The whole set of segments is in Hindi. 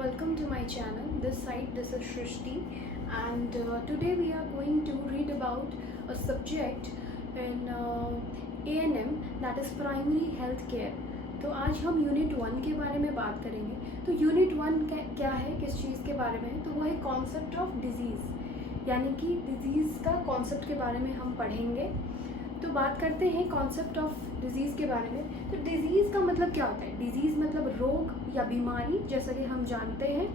Welcome to my channel. This is Shrishti, and today we are going to read about a subject in A&M, that is Primary Health Care. तो आज हम यूनिट 1 के बारे में बात करेंगे. तो यूनिट 1 क्या है, किस चीज़ के बारे में है? तो वो है कॉन्सेप्ट ऑफ डिजीज़, यानी कि डिजीज़ का कॉन्सेप्ट के बारे में हम पढ़ेंगे. तो बात करते हैं कॉन्सेप्ट ऑफ डिजीज़ के बारे में. तो डिजीज़ का मतलब क्या होता है? डिजीज़ मतलब रोग या बीमारी, जैसा कि हम जानते हैं.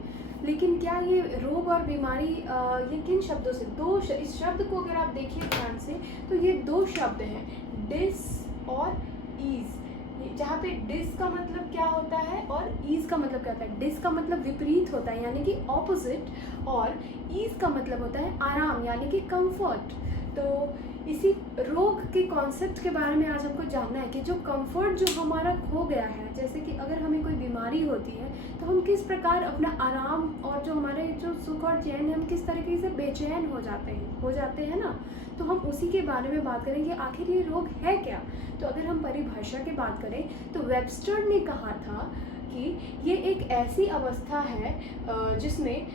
लेकिन क्या ये रोग और बीमारी ये किन शब्दों से इस शब्द को अगर आप देखिए ध्यान से, तो ये दो शब्द हैं, डिस और ईज. जहाँ पे डिस का मतलब क्या होता है और ईज का मतलब क्या होता है? डिस का मतलब विपरीत होता है, यानी कि ऑपोजिट, और ईज का मतलब होता है आराम, यानी कि कंफर्ट. तो इसी रोग के कॉन्सेप्ट के बारे में आज हमको जानना है कि जो कंफर्ट जो हमारा खो गया है, जैसे कि अगर हमें कोई बीमारी होती है तो हम किस प्रकार अपना आराम और जो हमारे जो सुख और चैन है, हम किस तरीके से बेचैन हो जाते हैं ना. तो हम उसी के बारे में बात करेंगे, आखिर ये रोग है क्या. तो अगर हम परिभाषा की बात करें तो वेबस्टर ने कहा था कि ये एक ऐसी अवस्था है जिसमें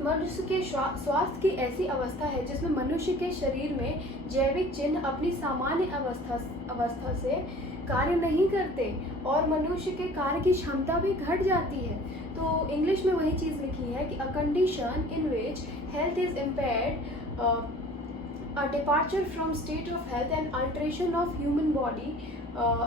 मनुष्य के स्वास्थ्य की ऐसी अवस्था है जिसमें मनुष्य के शरीर में जैविक चिन्ह अपनी सामान्य अवस्था से कार्य नहीं करते और मनुष्य के कार्य की क्षमता भी घट जाती है. तो इंग्लिश में वही चीज़ लिखी है कि a condition in which health is impaired, a departure from state of health and alteration of human body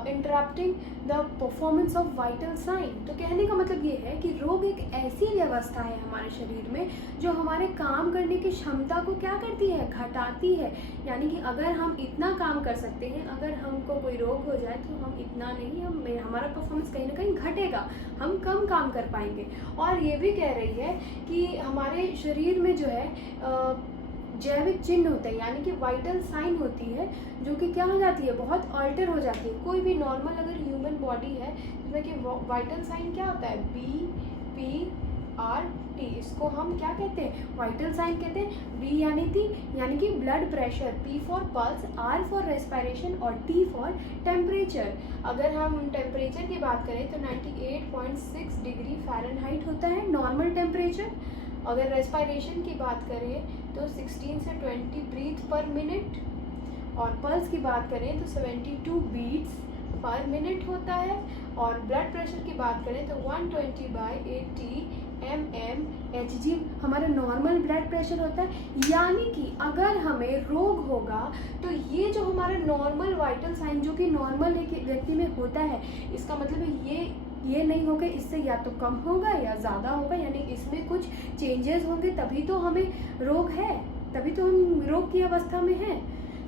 interrupting the performance of vital sign. तो कहने का मतलब ये है कि रोग एक ऐसी व्यवस्था है हमारे शरीर में जो हमारे काम करने की क्षमता को क्या करती है, घटाती है. यानी कि अगर हम इतना काम कर सकते हैं, अगर हमको कोई रोग हो जाए तो हम इतना नहीं, हमारा परफॉर्मेंस कहीं ना कहीं घटेगा, हम कम काम कर पाएंगे. और ये भी कह रही है कि हमारे शरीर में जो है जैविक चिन्ह होते हैं, यानी कि वाइटल साइन होती है, जो कि क्या हो जाती है, बहुत अल्टर हो जाती है. कोई भी नॉर्मल अगर ह्यूमन बॉडी है जिसमें कि वाइटल साइन क्या होता है, BPRT, इसको हम क्या कहते हैं, वाइटल साइन कहते हैं. B यानी कि blood pressure, P for pulse, R for respiration और T फॉर टेम्परेचर. अगर हम टेम्परेचर की बात करें तो 98.6 डिग्री फ़ारेनहाइट होता है नॉर्मल टेम्परेचर. अगर रेस्पिरेशन की बात करें तो 16 से 20 ब्रीथ पर मिनट, और पल्स की बात करें तो 72 बीट्स पर मिनट होता है. और ब्लड प्रेशर की बात करें तो 120/80 mmHg हमारा नॉर्मल ब्लड प्रेशर होता है. यानी कि अगर हमें रोग होगा तो ये जो हमारा नॉर्मल वाइटल साइन जो कि नॉर्मल एक व्यक्ति में होता है, इसका मतलब है ये नहीं होगा, इससे या तो कम होगा या ज़्यादा होगा, यानी इसमें कुछ चेंजेस होंगे, तभी तो हमें रोग है, तभी तो हम रोग की अवस्था में हैं.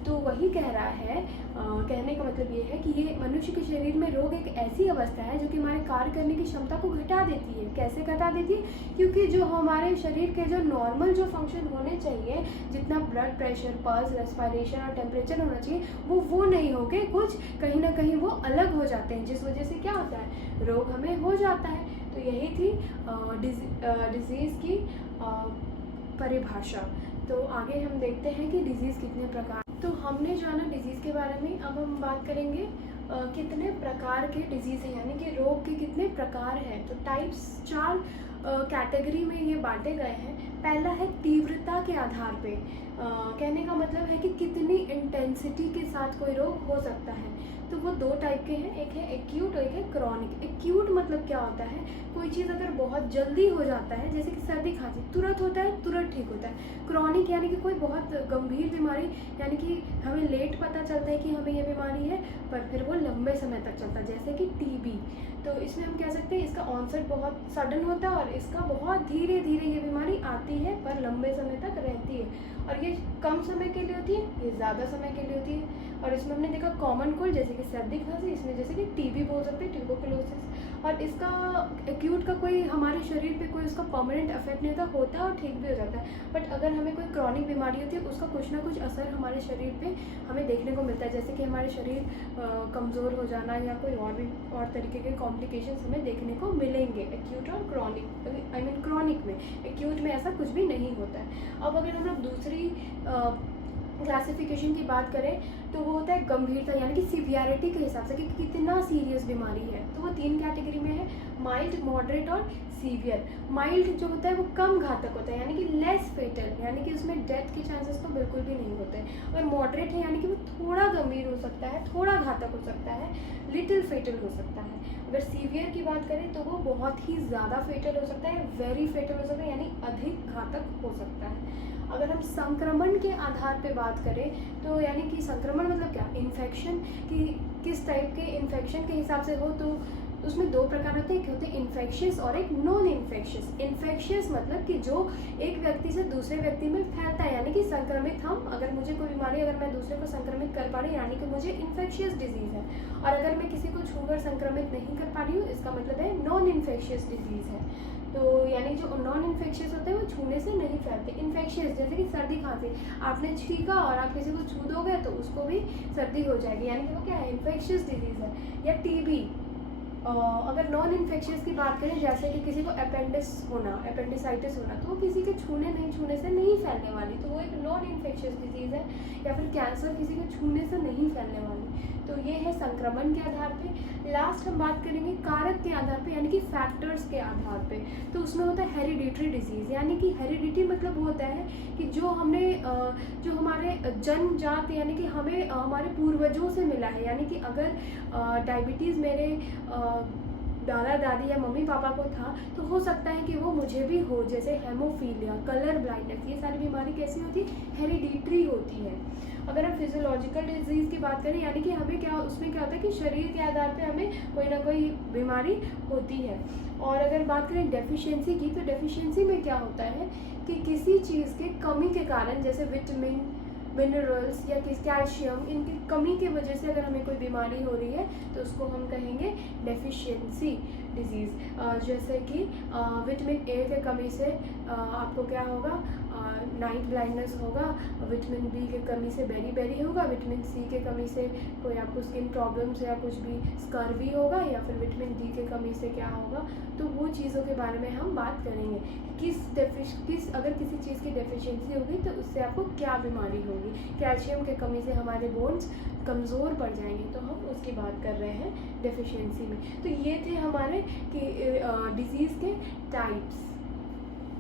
तो वही कह रहा है, कहने का मतलब ये है कि ये मनुष्य के शरीर में रोग एक ऐसी अवस्था है जो कि हमारे कार्य करने की क्षमता को घटा देती है. कैसे घटा देती है? क्योंकि जो हमारे शरीर के जो नॉर्मल जो फंक्शन होने चाहिए, जितना ब्लड प्रेशर, पल्स, रेस्पिरेशन और टेम्परेचर होना चाहिए, वो नहीं होके कुछ कहीं ना कहीं वो अलग हो जाते हैं, जिस वजह से क्या होता है, रोग हमें हो जाता है. तो यही थी डिजीज़ की परिभाषा. तो आगे हम देखते हैं कि डिजीज़ कितने प्रकार. तो हमने जाना डिजीज़ के बारे में. अब हम बात करेंगे कितने प्रकार के डिजीज़ हैं, यानी कि रोग के कितने प्रकार हैं. तो टाइप्स 4 कैटेगरी में ये बांटे गए हैं. पहला है तीव्रता के आधार पे. कहने का मतलब है कि कितनी इंटेंसिटी के साथ कोई रोग हो सकता है. तो वो 2 टाइप के हैं, एक है एक्यूट और एक है क्रॉनिक. एक्यूट मतलब क्या होता है, कोई चीज़ अगर बहुत जल्दी हो जाता है, जैसे कि सर्दी खांसी तुरंत होता है, तुरंत ठीक होता है. क्रॉनिक यानी कि कोई बहुत गंभीर बीमारी, यानी कि हमें लेट पता चलता है कि हमें ये बीमारी है, पर फिर वो लंबे समय तक चलता है, जैसे कि TB. तो इसमें हम कह सकते हैं इसका ऑनसेट बहुत सडन होता है और इसका बहुत धीरे धीरे ये बीमारी आती है पर लंबे समय तक रहती है. और ये कम समय के लिए होती है, ये ज़्यादा समय के लिए होती है. और इसमें हमने देखा कॉमन कोल्ड, जैसे कि सर्दी खांसी, इसमें जैसे कि TB बोल सकते हैं, ट्यूबरकुलोसिस. और इसका एक्यूट का कोई हमारे शरीर पे कोई उसका परमानेंट इफेक्ट नहीं होता है और ठीक भी हो जाता है. बट अगर हमें कोई क्रॉनिक बीमारी होती है, उसका कुछ ना कुछ असर हमारे शरीर पे हमें देखने को मिलता है, जैसे कि हमारे शरीर कमज़ोर हो जाना या कोई और तरीके के कॉम्प्लिकेशंस हमें देखने को मिलेंगे एक्यूट और क्रॉनिक. क्रॉनिक में, एक्यूट में ऐसा कुछ भी नहीं होता है. अब अगर हम लोग दूसरी क्लासिफिकेशन की बात करें तो वो होता है गंभीरता, यानी कि सीवियरिटी के हिसाब से कि कितना सीरियस बीमारी है. तो वो 3 कैटेगरी में है, माइल्ड, मॉडरेट और सीवियर। माइल्ड जो होता है वो कम घातक होता है, यानी कि लेस फेटल, यानी कि उसमें डेथ के चांसेस तो बिल्कुल भी नहीं होते। और मॉडरेट है यानी कि वो थोड़ा गंभीर हो सकता है, थोड़ा घातक हो सकता है, लिटिल फेटल हो सकता है। अगर सीवियर की बात करें तो वो बहुत ही ज़्यादा फेटल हो सकता है, वेरी फेटल हो सकता है, यानी अधिक घातक हो सकता है। अगर हम संक्रमण के आधार पे बात करें तो यानी कि संक्रमण मतलब क्या, इन्फेक्शन की किस टाइप के इन्फेक्शन के हिसाब से हो, तो उसमें दो प्रकार होते हैं, एक होते हैं इन्फेक्शियस और एक नॉन इन्फेक्शियस। इन्फेक्शियस मतलब कि जो एक व्यक्ति से दूसरे व्यक्ति में फैलता है, यानी कि संक्रमित हम, अगर मुझे कोई बीमारी अगर मैं दूसरे को संक्रमित कर पा रही हूँ यानी कि मुझे इन्फेक्शियस डिजीज़ है। और अगर मैं किसी को छूकर संक्रमित नहीं कर पा रही हूँ, इसका मतलब है नॉन इन्फेक्शियस डिजीज़ है। तो यानी जो नॉन इन्फेक्शियस होते हैं वो छूने से नहीं फैलते। इन्फेक्शियस जैसे कि सर्दी खांसी, आपने छींका और आप किसी को छू दोगे तो उसको भी सर्दी हो जाएगी, यानी कि वो क्या है, इन्फेक्शियस डिजीज़ है। या टीबी, अगर नॉन इन्फेक्शियस की बात करें, जैसे कि किसी को अपेंडिक्स होना, अपेंडिसाइटिस होना, तो वो किसी के छूने से नहीं फैलने वाली, तो वो एक नॉन इन्फेक्शियस डिजीज़ है। या फिर कैंसर किसी के छूने से नहीं फैलने वाली। तो ये है संक्रमण के आधार पे। लास्ट हम बात करेंगे कारक के आधार पे, यानी कि फैक्टर्स के आधार पे। तो उसमें होता है हेरिडिटरी डिजीज़, यानी कि हेरिडिटी मतलब वो होता है कि जो हमारे जन्मजात यानी कि हमें हमारे पूर्वजों से मिला है। यानी कि अगर डायबिटीज़ मेरे दादा दादी या मम्मी पापा को था तो हो सकता है कि वो मुझे भी हो, जैसे हेमोफीलिया, कलर ब्लाइंडनेस, ये सारी बीमारी कैसी होती है, हेरिडिटरी होती है। अगर हम फिजियोलॉजिकल डिजीज़ की बात करें, यानी कि हमें क्या, उसमें क्या होता है कि शरीर के आधार पे हमें कोई ना कोई बीमारी होती है। और अगर बात करें डेफिशिएंसी की, तो डेफिशिएंसी में क्या होता है कि किसी चीज़ के कमी के कारण, जैसे विटामिन, मिनरल्स या किस कैल्शियम, इनकी कमी की वजह से अगर हमें कोई बीमारी हो रही है तो उसको हम कहेंगे डेफिशिएंसी डिजीज़। जैसे कि विटामिन ए के कमी से आपको क्या होगा, नाइट ब्लाइंडनेस होगा, विटामिन बी के कमी से बेरी बेरी होगा, विटामिन सी के कमी से कोई आपको स्किन प्रॉब्लम्स या कुछ भी स्कर्वी होगा, या फिर विटामिन डी के कमी से क्या होगा। तो वो चीज़ों के बारे में हम बात करेंगे, अगर किसी चीज़ की डेफिशिएंसी होगी तो उससे आपको क्या बीमारी होगी। कैल्शियम के कमी से हमारे बोन्स कमज़ोर पड़ जाएंगे, तो हम उसकी बात कर रहे हैं डेफिशिएंसी में। तो ये थे हमारे डिजीज़ के टाइप्स।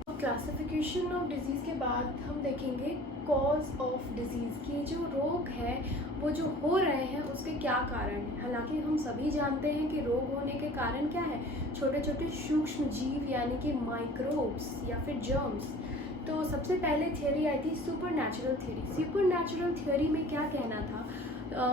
क्लासिफिकेशन ऑफ डिजीज़ के बाद हम देखेंगे कॉज ऑफ डिजीज़ की, जो रोग है वो जो हो रहे हैं उसके क्या कारण हैं। हालांकि हम सभी जानते हैं कि रोग होने के कारण क्या है, छोटे छोटे सूक्ष्म जीव यानी कि माइक्रोब्स या फिर जर्म्स। तो सबसे पहले थियोरी आई थी सुपरनैचुरल थियोरी। सुपरनैचुरल थियोरी में क्या कहना था,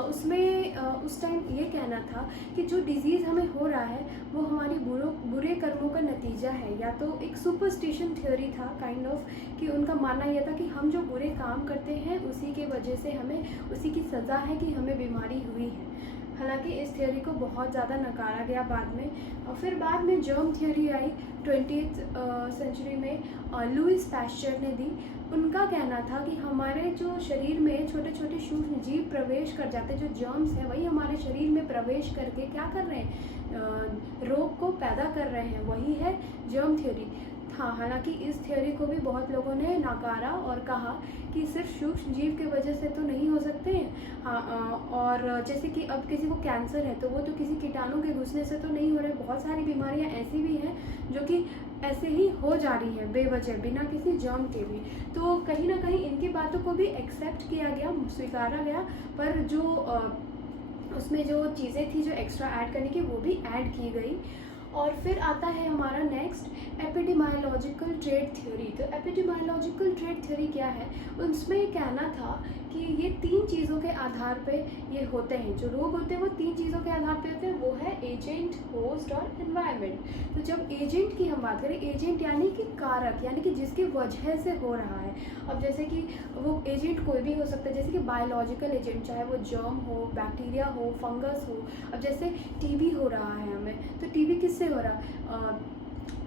उसमें उस टाइम ये कहना था कि जो डिज़ीज़ हमें हो रहा है वो हमारी बुरे कर्मों का नतीजा है, या तो एक सुपरस्टिशन थ्योरी था काइंड ऑफ, कि उनका मानना यह था कि हम जो बुरे काम करते हैं उसी के वजह से हमें उसी की सज़ा है कि हमें बीमारी हुई है। हालांकि इस थ्योरी को बहुत ज़्यादा नकारा गया बाद में। और फिर बाद में जर्म थ्योरी आई 20th सेंचुरी में, लुइस पैस्चर ने दी। उनका कहना था कि हमारे जो शरीर में छोटे छोटे सूक्ष्म जीव प्रवेश कर जाते हैं, जो जर्म्स हैं वही हमारे शरीर में प्रवेश करके क्या कर रहे हैं, रोग को पैदा कर रहे हैं, वही है जर्म थ्योरी। हाँ, हालांकि इस थ्योरी को भी बहुत लोगों ने नकारा और कहा कि सिर्फ सूक्ष्म जीव की वजह से तो नहीं हो सकते हैं। हाँ, और जैसे कि अब किसी को कैंसर है तो वो तो किसी कीटाणु के घुसने से तो नहीं हो रहे, बहुत सारी बीमारियां ऐसी भी हैं जो कि ऐसे ही हो जा रही है बेवजह, बिना किसी जर्म के भी। तो कहीं ना कहीं इनकी बातों को भी एक्सेप्ट किया गया, स्वीकारा गया, पर जो उसमें जो चीज़ें थी जो एक्स्ट्रा ऐड करने की वो भी ऐड की गई। और फिर आता है हमारा नेक्स्ट एपिडेमायोलॉजिकल ट्रेड थ्योरी। तो एपिडेमायोलॉजिकल ट्रेड थ्योरी क्या है, उसमें कहना था कि ये 3 चीज़ों के आधार पे ये होते हैं, जो रोग होते हैं वो 3 चीज़ों के आधार पे होते हैं, वो है एजेंट, होस्ट और एनवायरनमेंट। तो जब एजेंट की हम बात करें, एजेंट यानी कि कारक, यानी कि जिसकी वजह से हो रहा है। अब जैसे कि वो एजेंट कोई भी हो सकता है, जैसे कि बायोलॉजिकल एजेंट, चाहे वो जर्म हो, बैक्टीरिया हो, फंगस हो। अब जैसे टीबी हो रहा है हमें, तो टीबी किससे हो रहा है,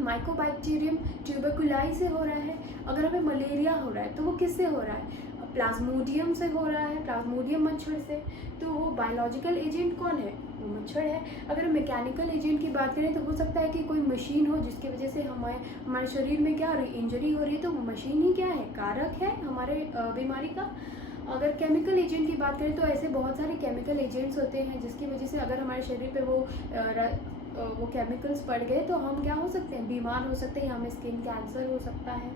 माइकोबैक्टीरियम ट्यूबरकुलाई से हो रहा है। अगर हमें मलेरिया हो रहा है तो वो किससे हो रहा है, प्लाज्मोडियम से हो रहा है, प्लाज्मोडियम मच्छर से। तो वो बायोलॉजिकल एजेंट कौन है, वो मच्छर है। अगर मैकेनिकल एजेंट की बात करें तो हो सकता है कि कोई मशीन हो जिसकी वजह से हमारे शरीर में क्या हो रही है, इंजरी हो रही है, तो मशीन ही क्या है, कारक है हमारे बीमारी का। अगर केमिकल एजेंट की बात करें तो ऐसे बहुत सारे केमिकल एजेंट्स होते हैं जिसकी वजह से अगर हमारे शरीर पे वो वो केमिकल्स बढ़ गए तो हम क्या हो सकते हैं, बीमार हो सकते हैं, हमें स्किन कैंसर हो सकता है।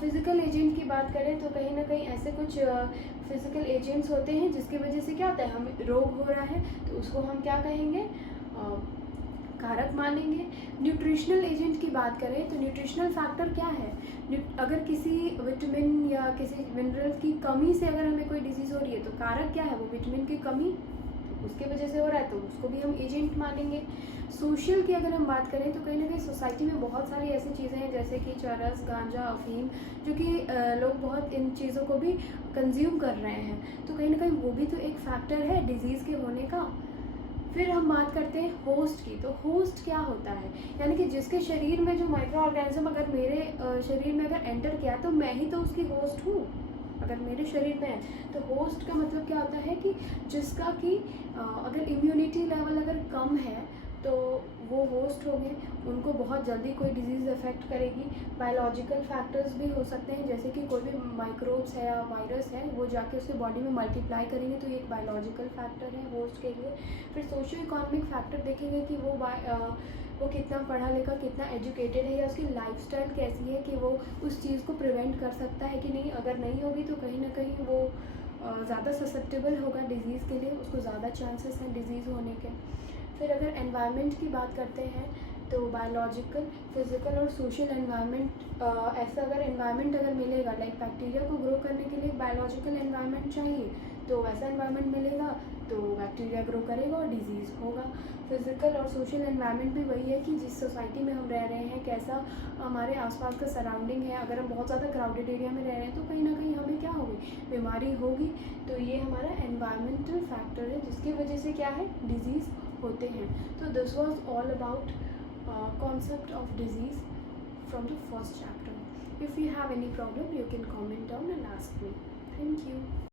फ़िज़िकल एजेंट की बात करें तो कहीं ना कहीं ऐसे कुछ फ़िज़िकल एजेंट्स होते हैं जिसकी वजह से क्या होता है, हमें रोग हो रहा है तो उसको हम क्या कहेंगे, कारक मानेंगे। न्यूट्रिशनल एजेंट की बात करें तो न्यूट्रिशनल फैक्टर क्या है, अगर किसी विटामिन या किसी मिनरल की कमी से अगर हमें कोई डिजीज़ हो रही है तो कारक क्या है, वो विटामिन की कमी, तो उसके वजह से हो रहा है तो उसको भी हम एजेंट मानेंगे। सोशल की अगर हम बात करें तो कहीं ना कहीं सोसाइटी में बहुत सारी ऐसी चीज़ें हैं जैसे कि चरस, गांजा, अफीम, जो कि लोग बहुत इन चीज़ों को भी कंज्यूम कर रहे हैं, तो कहीं ना कहीं वो भी तो एक फैक्टर है डिजीज़ के होने का। फिर हम बात करते हैं होस्ट की, तो होस्ट क्या होता है, यानी कि जिसके शरीर में जो माइक्रो ऑर्गेनिज्म अगर मेरे शरीर में अगर एंटर किया तो मैं ही तो उसकी होस्ट हूँ, अगर मेरे शरीर में है। तो होस्ट का मतलब क्या होता है कि जिसका कि अगर इम्यूनिटी लेवल अगर कम है तो वो होस्ट हो गए, उनको बहुत जल्दी कोई डिजीज़ अफेक्ट करेगी। बायोलॉजिकल फैक्टर्स भी हो सकते हैं जैसे कि कोई भी माइक्रोब्स है या वायरस है वो जाके उसके बॉडी में मल्टीप्लाई करेंगे, तो ये एक बायोलॉजिकल फैक्टर है होस्ट के लिए। फिर सोशो इकोनॉमिक फैक्टर देखेंगे कि वो कितना पढ़ा लिखा, कितना एजुकेटेड है, या उसकी लाइफस्टाइल कैसी है कि वो उस चीज़ को प्रिवेंट कर सकता है कि नहीं। अगर नहीं होगी तो कहीं ना कहीं वो ज़्यादा ससेप्टेबल होगा डिज़ीज़ के लिए, उसको ज़्यादा चांसेस हैं डिज़ीज़ होने के। फिर अगर एनवायरनमेंट की बात करते हैं तो बायोलॉजिकल, फिज़िकल और सोशल एनवायरनमेंट, ऐसा अगर एनवायरनमेंट अगर मिलेगा, लाइक बैक्टीरिया को ग्रो करने के लिए बायोलॉजिकल एनवायरनमेंट चाहिए, तो वैसा एनवायरनमेंट मिलेगा तो बैक्टीरिया ग्रो करेगा और डिजीज़ होगा। फिज़िकल और सोशल एनवायरनमेंट भी वही है कि जिस सोसाइटी में हम रह रहे हैं, कैसा हमारे आसपास का सराउंडिंग है। अगर हम बहुत ज़्यादा क्राउडेड एरिया में रह रहे हैं तो कहीं ना कहीं हमें क्या होगी, बीमारी होगी। तो ये हमारा एनवायरमेंटल फैक्टर है जिसकी वजह से क्या है, डिजीज़ होते हैं। तो this was all about concept of disease from the first chapter. If you have any problem you can comment down and ask me. Thank you.